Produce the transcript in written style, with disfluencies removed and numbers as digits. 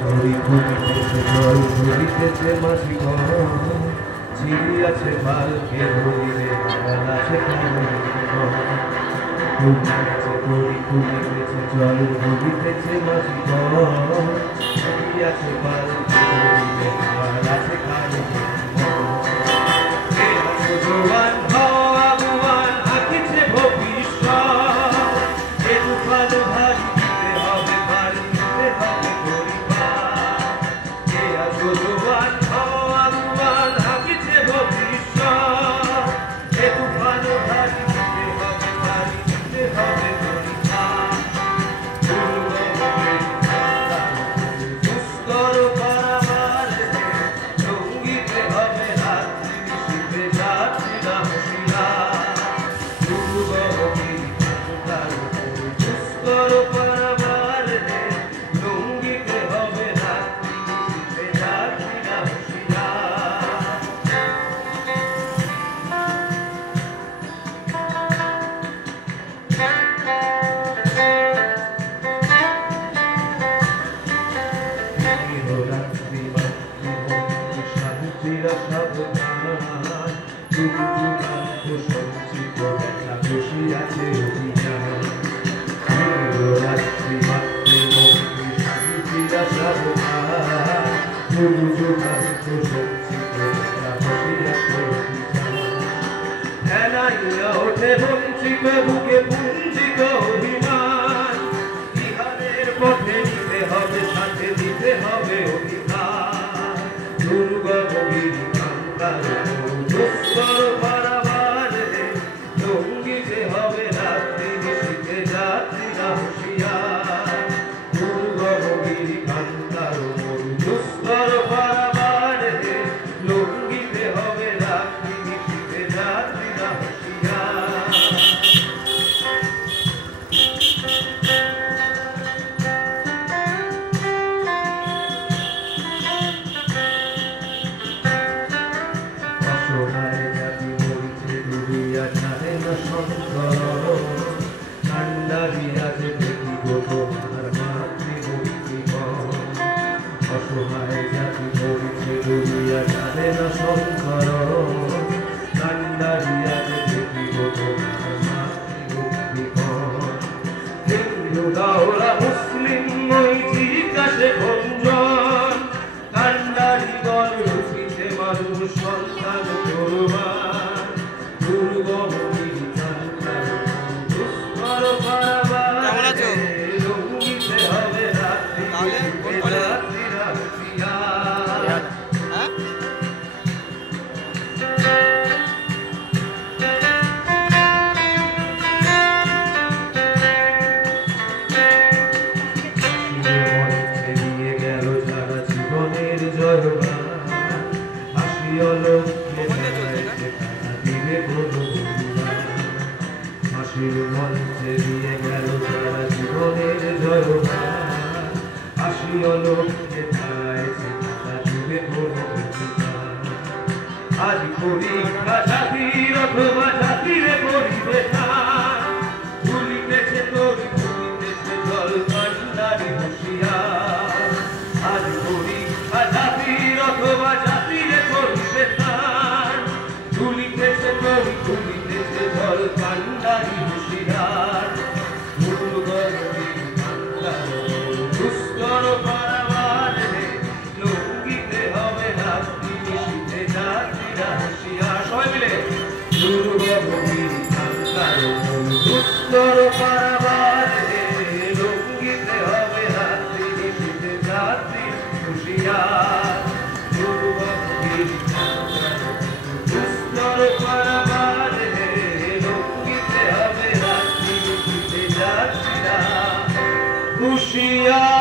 ঘড়ি ঘুরিতেছে জল ঘুরিতেছে মাঝি ঘর ঝিরি আছে পালকে ধরিলে হারাল আছে ঘুরিতেছে ঘড়ি ঘুরিতেছে জল ঘুরিতেছে মাঝি ঘর ঝিরি আছে পালকে ধরিলে হারাল আছে জোয়ান হওয়া আগুয়ান আঁকিছে ভবিষ্যৎ এ তুফান ভারী দিতে হবে ভারী দিতে হবে পরিবার কে আছো জোয়ান হওয়া আগুয়ান আঁকিছে ভবিষ্যৎ এ তুফান ভারী দিতে হবে ভারী দিতে হবে পরিবার দুস্তর পারাবার সঙ্গীতে হবে রাত্রি শিখে যাত্রীরা হুঁশিয়ার দুস্তর পারাবার সঙ্গীতে হবে রাত্রি শিখে যাত্রীরা শান্তিরা সাবধান সঞ্চিত ব্যথা বসে আছে অভিযান রাত্রি মাত্রে মন্ত্রী শান্তিরা সাবধান যুগান্ত সঞ্চিত ব্যথা বসে আছে অভিযান হেলাইয়া ওঠে বঞ্চিত বুকে পুঞ্জিত অভিমান ইহাদের পথে নিতে হবে সাথে দিতে হবে অধিকার দুর্গমগির কান্তার দুস্তর পারাবার সঙ্গীতে হবে রাত্রি শিখে যাত্রীরা হুঁশিয়ার দুর্গমগির কান্তার দুস্তর পারাবার সঙ্গীতে হবে রাত্রি শিখে যাত্রীরা হুঁশিয়ার অসহায় জাতি মরিছে ডুবিয়া জানে না সংকট কান্ডারি আছে ব্যক্তিগত আর মাতৃভক্তিগণ অসহায় জাতি মরিছে ডুবিয়া জানে না সংকট কান্ডারি আছে ব্যক্তিগত আর মাতৃভক্তিগণ হিন্দু দাওরা মুসলিম ওই জিজ্ঞাসে ভঞ্জন কান্ডারি গণ রুখিতে মানুষ সন্তান করবান দুর্গমগিরি কান্তার দুস্তর পারাবার সঙ্গীতে হবে রাত্রি রাত্রিরা হুঁশিয়ার মঞ্চে দিয়ে গেল যারা জীবনের জয়গান হাসিও লোককে তারা দিবে কোনো হাসির মঞ্চে দিয়ে গেল যারা জীবনের জয়গান হাসিও লোককে তারা দিবে কোনো আজ পরীক্ষা জাতির অথবা জাতিরে করিবে টান ভুলিতেছে তোর ভুলিতেছে জল কান্ডারি হুঁশিয়ার আজ পরীক্ষা জাতির অথবা জাতিরে করিবে টান ভুলিতেছে তোর ভুলিতেছে জল কান্ডারি হুঁশিয়ার দুর্গমগিরি কান্তার দুস্তর পারাবার লঙ্ঘিতে হবে রাত্রি শিখে যাত্রীরা হুঁশিয়ার সবাই মিলে দুর্গমগিরি কান্তার দুস্তর পারাবার লঙ্ঘিতে হবে রাত্রি শিখে যাত্রী হুঁশিয়ার দুর্গমগিরি কান্তার দুস্তর পারাবার লঙ্ঘিতে হবে রাত্রি শিখে যাত্রীরা হুঁশিয়ার